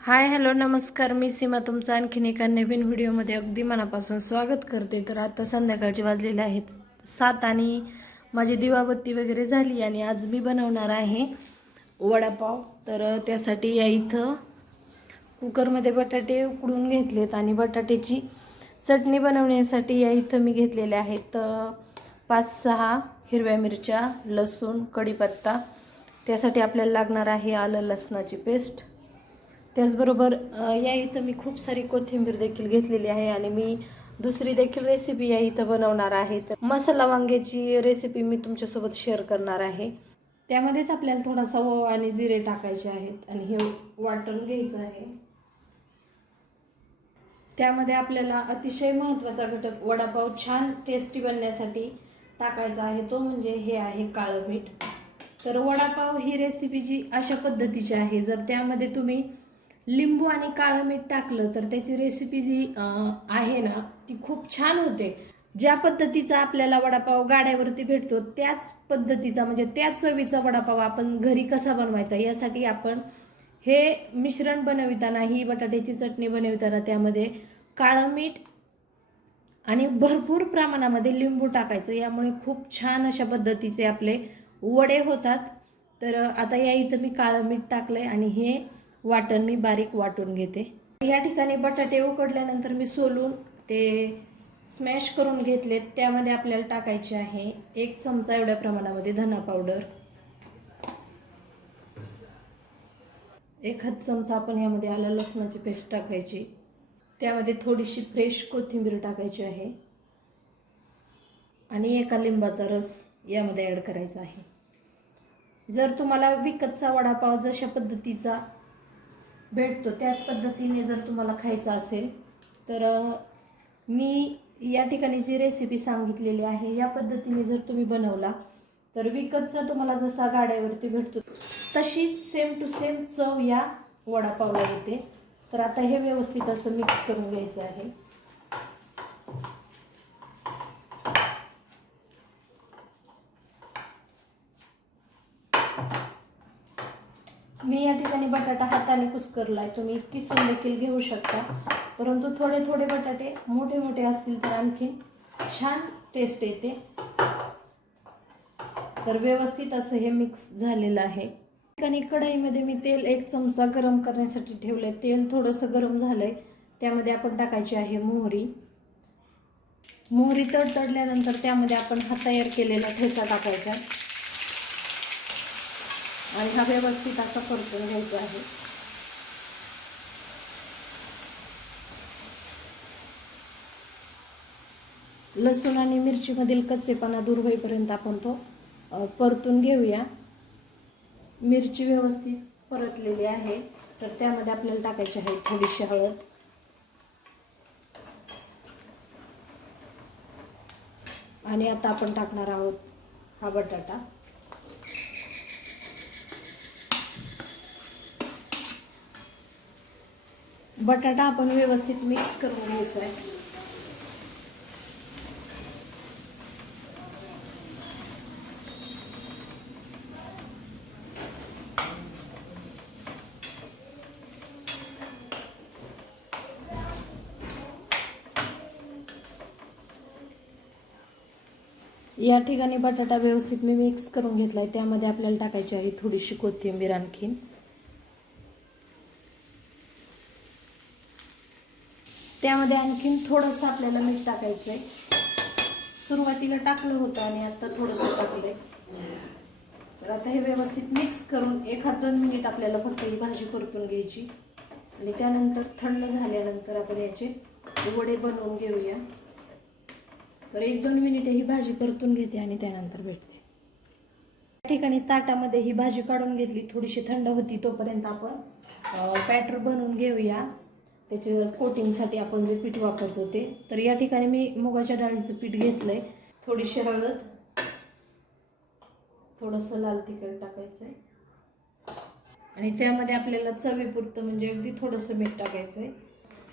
Hi hello नमस्कार. मी सीमा तुमचं आणखीन एका नवीन व्हिडिओमध्ये अगदी मनापासून स्वागत करते. तर आता संध्याकाळचे वाजलेले आहेत सात आणि माझी दिवाबत्ती वगैरे झाली आणि आज मी बनवणार आहे वडापाव. तर त्यासाठी या इथं कुकरमध्ये बटाटे उकडून घेतलेत आणि बटाट्याची चटणी बनवण्यासाठी या इथं मी घेतलेल्या आहेत पाच सहा हिरव्या मिरच्या लसूण कढीपत्ता. त्यासाठी आपल्याला लागणार आहे आलं लसणाची पेस्ट. त्याचबरोबर या इथं मी खूप सारी कोथिंबीर देखील घेतलेली आहे आणि मी दुसरी देखील रेसिपी या इथं बनवणार आहे. तर मसाला वांग्याची रेसिपी मी तुमच्यासोबत शेअर करणार आहे. त्यामध्येच आपल्याला थोडासा ओवा आणि जिरे टाकायचे आहेत आणि हे वाटण घ्यायचं आहे. त्यामध्ये आपल्याला अतिशय महत्त्वाचा घटक वडापाव छान टेस्टी बनण्यासाठी टाकायचा आहे. तो म्हणजे हे आहे काळं मीठ. तर वडापाव ही रेसिपी जी अशा पद्धतीची आहे. जर त्यामध्ये तुम्ही लिंबू आणि काळं मीठ टाकलं तर त्याची रेसिपी जी आहे ना ती खूप छान होते. ज्या पद्धतीचा आपल्याला वडापाव गाड्यावरती भेटतो त्याच पद्धतीचा म्हणजे त्याच चवीचा वडापाव आपण घरी कसा बनवायचा यासाठी आपण हे मिश्रण बनविताना ही बटाट्याची चटणी बनविताना त्यामध्ये काळं मीठ आणि भरपूर प्रमाणामध्ये लिंबू टाकायचं. यामुळे खूप छान अशा पद्धतीचे आपले वडे होतात. तर आता या इथं मी काळं मीठ टाकलं आहे आणि हे वाटण मी बारीक वाटून घेते. या ठिकाणी बटाटे उकडल्यानंतर मी सोलून ते स्मॅश करून घेतलेत. त्यामध्ये आपल्याला टाकायचे आहे एक चमचा एवढ्या प्रमाणामध्ये धना पावडर. एखाद चमचा आपण यामध्ये आला लसणाची पेस्ट टाकायची. त्यामध्ये थोडीशी फ्रेश कोथिंबीर टाकायची आहे. आणि एका लिंबाचा रस यामध्ये ॲड करायचा आहे. जर तुम्हाला विकतचा वडापाव जशा पद्धतीचा भेटतो. त्याच पद्धतीने जर तुम्हाला खायचं असेल तर मी या ठिकाणी जी रेसिपी सांगितलेली आहे या पद्धतीने जर तुम्ही बनवला तर विकतचा तुम्हाला जसा गाड्यावरती भेटतो तशीच सेम टू सेम चव या वडापावला येते. तर आता हे व्यवस्थित असं मिक्स करून घ्यायचं आहे. मी या ठिकाणी बटाटा हाताने आहे तुम्ही किसून देखील घेऊ शकता. परंतु थोडे थोडे बटाटे मोठे मोठे असतील तर आणखीन छान टेस्ट येते. तर व्यवस्थित असं हे मिक्स झालेलं आहे. ठिकाणी कढईमध्ये मी तेल एक चमचा गरम करण्यासाठी ठेवलंय. तेल थोडंसं गरम झालंय. त्यामध्ये आपण टाकायची आहे मोहरी. मोहरी तडतडल्यानंतर त्यामध्ये आपण हा तयार केलेला ठेचा टाकायचा. आणि हा व्यवस्थित असा परतून घ्यायचा आहे. लसूण आणि मिरचीमधील कच्चेपणा दूर होईपर्यंत आपण तो परतून घेऊया. मिरची व्यवस्थित परतलेली आहे तर त्यामध्ये आपल्याला टाकायची आहे थोडीशी हळद. आणि आता आपण टाकणार आहोत हा बटाटा. बटाटा आपण व्यवस्थित मिक्स करून घ्यायचा आहे. या ठिकाणी बटाटा व्यवस्थित मी मिक्स करून घेतला आहे त्यामध्ये आपल्याला टाकायची आहे थोडीशी कोथिंबीर आणखीन. त्यामध्ये आणखीन थोडंसं आपल्याला मीठ टाकायचं आहे सुरुवातीला टाकलं होतं आणि आता थोडंसं टाकलंय. तर आता हे व्यवस्थित मिक्स करून एखाद दोन मिनिट आपल्याला फक्त ही भाजी परतून घ्यायची. आणि त्यानंतर थंड झाल्यानंतर आपण याचे वडे बनवून घेऊया. तर एक दोन मिनिटे ही भाजी परतून घेते आणि त्यानंतर भेटते. या ठिकाणी ताटामध्ये ही भाजी काढून घेतली. थोडीशी थंड होती तोपर्यंत आपण पॅटर बनवून घेऊया. त्याचे कोटिंगसाठी आपण जे पीठ वापरतो ते. तर या ठिकाणी मी मुगाच्या डाळीचं पीठ घेतलं आहे थोडीशी हळद. थोडंसं लाल तिखट टाकायचं आहे आणि त्यामध्ये आपल्याला चवीपुरतं म्हणजे अगदी थोडंसं मीठ टाकायचं आहे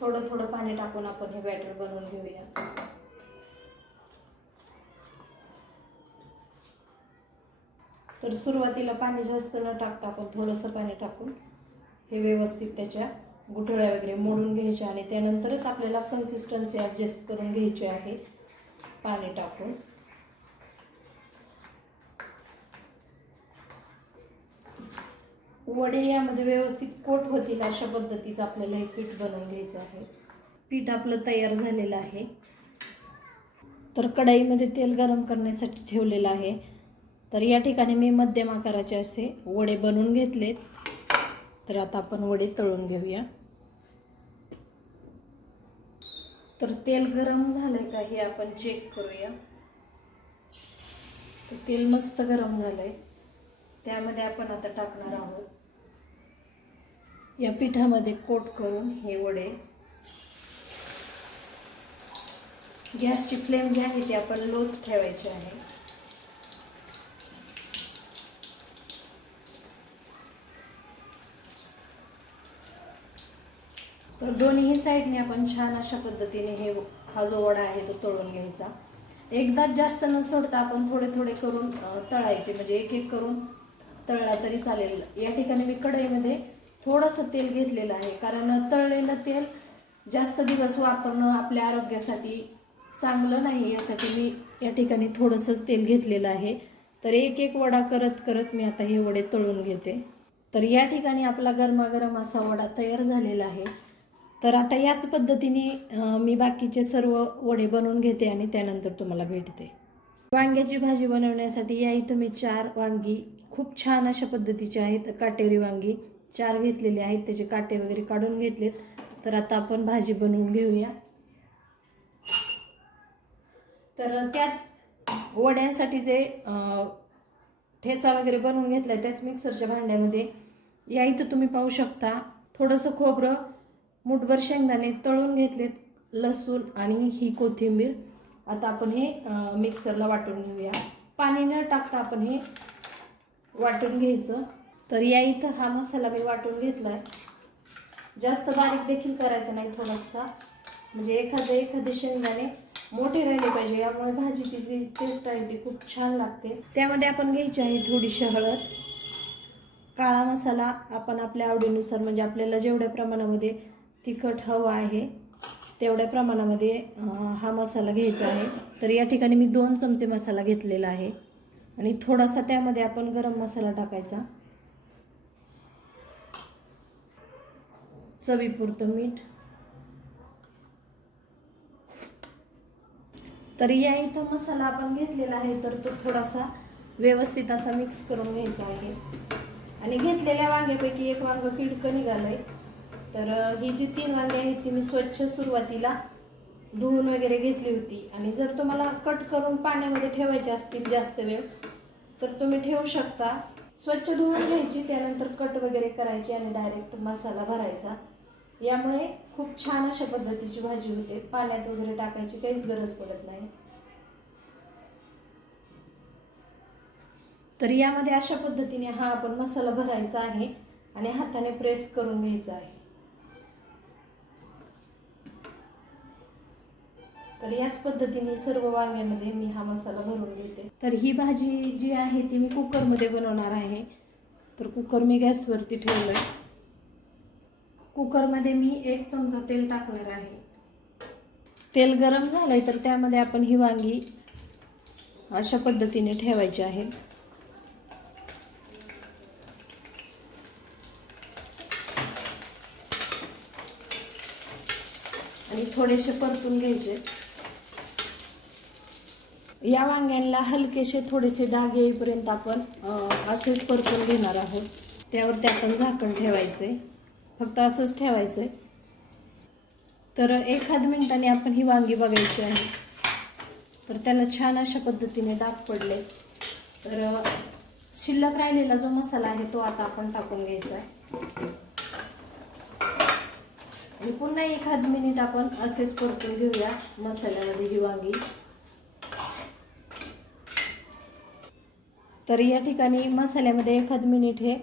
थोडं थोडं पाणी टाकून आपण हे बॅटर बनवून घेऊया. तर सुरुवातीला पाणी जास्त न टाकता आपण थोडंसं पाणी टाकून हे व्यवस्थित त्याच्या गुठळ्या वगैरे मोडून घ्यायच्या आणि त्यानंतरच आपल्याला कन्सिस्टन्सी ॲडजस्ट करून घ्यायची आहे. पाणी टाकून. वडे यामध्ये व्यवस्थित कोट होतील अशा पद्धतीचं आपल्याला हे पीठ बनवून घ्यायचं आहे. पीठ आपलं तयार झालेलं आहे. तर कढईमध्ये तेल गरम करण्यासाठी ठेवलेलं आहे. तर या ठिकाणी मी मध्यम आकाराचे असे वडे बनवून घेतलेत. तर आता आपण वडे तळून घेऊया. तर तेल गरम झालंय का हे आपण चेक करूया. तर तेल मस्त गरम झालंय. त्यामध्ये आपण आता टाकणार आहोत. या पिठामध्ये कोट करून हे वडे. गॅसची फ्लेम जी आहे ती आपण लोच ठेवायची आहे. तर दोन्ही साईडने आपण छान अशा पद्धतीने हे हा जो वडा आहे तो तळून घ्यायचा. एकदाच जास्त न सोडता आपण थोडे थोडे करून तळायचे. म्हणजे एक एक करून तळला तरी चालेल. या ठिकाणी मी कढईमध्ये थोडंसं तेल घेतलेलं आहे. कारण तळलेलं तेल जास्त दिवस वापरणं आपल्या आरोग्यासाठी चांगलं नाही यासाठी मी या ठिकाणी थोडंसंच तेल घेतलेलं आहे. तर एक एक वडा करत करत मी आता हे वडे तळून घेते. तर या ठिकाणी आपला गरमागरम असा वडा तयार झालेला आहे. तर आता याच पद्धतीने मी बाकीचे सर्व वडे बनवून घेते आणि त्यानंतर तुम्हाला भेटते. वांग्याची भाजी बनवण्यासाठी या इथं मी चार वांगी खूप छान अशा पद्धतीची आहेत काटेरी वांगी चार घेतलेले आहेत त्याचे काटे वगैरे काढून घेतलेत. तर आता आपण भाजी बनवून घेऊया. तर त्याच वड्यांसाठी जे ठेचा वगैरे बनवून घेतला आहे त्याच मिक्सरच्या भांड्यामध्ये या इथं तुम्ही पाहू शकता थोडंसं खोबरं मुठभर शेंगदाणे तळून घेतलेत लसूण आणि ही कोथिंबीर. आता आपण हे मिक्सरला वाटून घेऊया. पाणी न टाकता आपण हे वाटून घ्यायचं. तर या इथं हा मसाला मी वाटून घेतला आहे जास्त बारीक देखील करायचा नाही थोडासा. म्हणजे एखादे एखादे शेंगदाणे मोठे राहिले पाहिजे यामुळे भाजीची जी टेस्ट आहे ती खूप छान लागते. त्यामध्ये आपण घ्यायची आहे थोडीशी हळद. काळा मसाला आपण आपल्या आवडीनुसार म्हणजे आपल्याला जेवढ्या प्रमाणामध्ये तिखट हवं आहे. तेवढ्या प्रमाणामध्ये हा मसाला घ्यायचा आहे. तर या ठिकाणी मी दोन चमचे मसाला घेतलेला आहे. आणि थोडासा त्यामध्ये आपण गरम मसाला टाकायचा. चवीपुरतं मीठ. तर या इथं मसाला आपण घेतलेला आहे तर तो थोडासा व्यवस्थित असा मिक्स करून घ्यायचा आहे. आणि घेतलेल्या वांग्यापैकी एक वांग किडकं आहे तर ही जी तीन वांगी आहेत ती मी स्वच्छ सुरुवातीला धुवून वगैरे घेतली होती. आणि जर तुम्हाला कट करून पाण्यामध्ये ठेवायचे असतील जास्त वेळ तर तुम्ही ठेवू शकता. स्वच्छ धुवून घ्यायची त्यानंतर कट वगैरे करायची आणि डायरेक्ट मसाला भरायचा. यामुळे खूप छान अशा पद्धतीची भाजी होते. पाण्यात वगैरे टाकायची काहीच गरज पडत नाही. तर यामध्ये अशा पद्धतीने हा आपण मसाला भरायचा आहे आणि हाताने प्रेस करून घ्यायचा आहे. तर याच पद्धतीने सर्व वांग्यामध्ये मी हा मसाला भरून घेते. तर ही भाजी जी आहे ती मी कुकरमध्ये बनवणार आहे. तर कुकर मी गॅसवरती ठेवलं आहे कुकरमध्ये मी एक चमचा तेल टाकणार आहे. तेल गरम झालंय तर त्यामध्ये आपण ही वांगी अशा पद्धतीने ठेवायची आहे. आणि थोडेसे परतून घ्यायचे. या वांग्यांना हलकेसे थोडेसे डाग येईपर्यंत आपण असेच परतून घेणार आहोत. त्यावरती आपण झाकण ठेवायचं आहे फक्त असंच ठेवायचं आहे तर एखाद मिनिटाने आपण ही वांगी बघायची आहे. तर त्याला छान अशा पद्धतीने डाग पडले. तर शिल्लक राहिलेला जो मसाला आहे तो आता आपण टाकून घ्यायचा आहे आणि पुन्हा एखाद मिनिट आपण असेच परतून घेऊया मसाल्यामध्ये ही वांगी. तर या ठिकाणी मसाल्यामध्ये एखाद मिनिट हे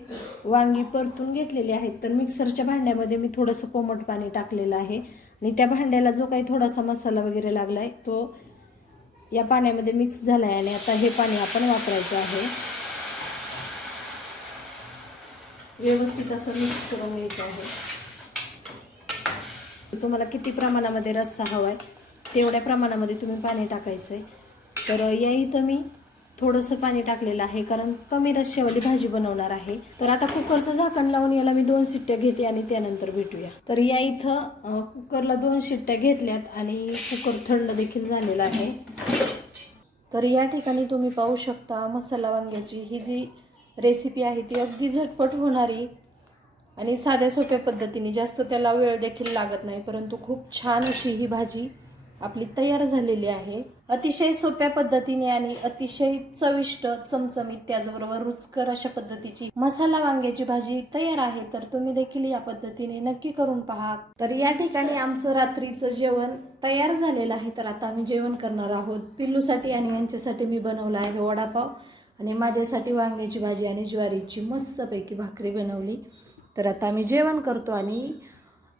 वांगी परतून घेतलेली आहेत. तर मिक्सरच्या भांड्यामध्ये मी थोडंसं कोमट पाणी टाकलेलं आहे. आणि त्या भांड्याला जो काही थोडासा मसाला वगैरे लागला आहे तो या पाण्यामध्ये मिक्स झाला आहे आणि आता हे पाणी आपण वापरायचं आहे. व्यवस्थित असं मिक्स करून घ्यायचं आहे. तुम्हाला किती प्रमाणामध्ये रस्सा हवा आहे तेवढ्या प्रमाणामध्ये तुम्ही पाणी टाकायचं आहे तर या इथं मी थोडंसं पाणी टाकलेलं आहे कारण कमी रश्श्यावाली भाजी बनवणार आहे. तर आता कुकरचं झाकण लावून याला मी दोन शिट्ट्या घेते आणि त्यानंतर भेटूया. तर या इथं कुकरला दोन शिट्ट्या घेतल्यात आणि कुकर थंड देखील झालेला आहे. तर या ठिकाणी तुम्ही पाहू शकता मसाला वांग्याची ही जी रेसिपी आहे ती अगदी झटपट होणारी आणि साध्या सोप्या पद्धतीने. जास्त त्याला वेळ देखील लागत नाही परंतु खूप छान अशी ही भाजी आपली तयार झालेली आहे. अतिशय सोप्या पद्धतीने आणि अतिशय चविष्ट चमचमीत त्याचबरोबर रुचकर अशा पद्धतीची मसाला वांग्याची भाजी तयार आहे तर तुम्ही देखील या पद्धतीने नक्की करून पहा. तर या ठिकाणी आमचं रात्रीचं जेवण तयार झालेलं आहे तर आता आम्ही जेवण करणार आहोत. पिल्लूसाठी आणि यांच्यासाठी मी बनवला आहे वडापाव आणि माझ्यासाठी वांग्याची भाजी आणि ज्वारीची मस्तपैकी भाकरी बनवली. तर आता आम्ही जेवण करतो आणि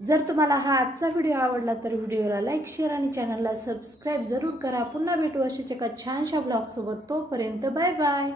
जर तुम्हाला हा आजचा व्हिडिओ आवडला तर व्हिडिओला लाईक शेअर आणि चॅनलला सबस्क्राईब जरूर करा. पुन्हा भेटू अशाच एका छानशा ब्लॉगसोबत. तोपर्यंत बाय बाय.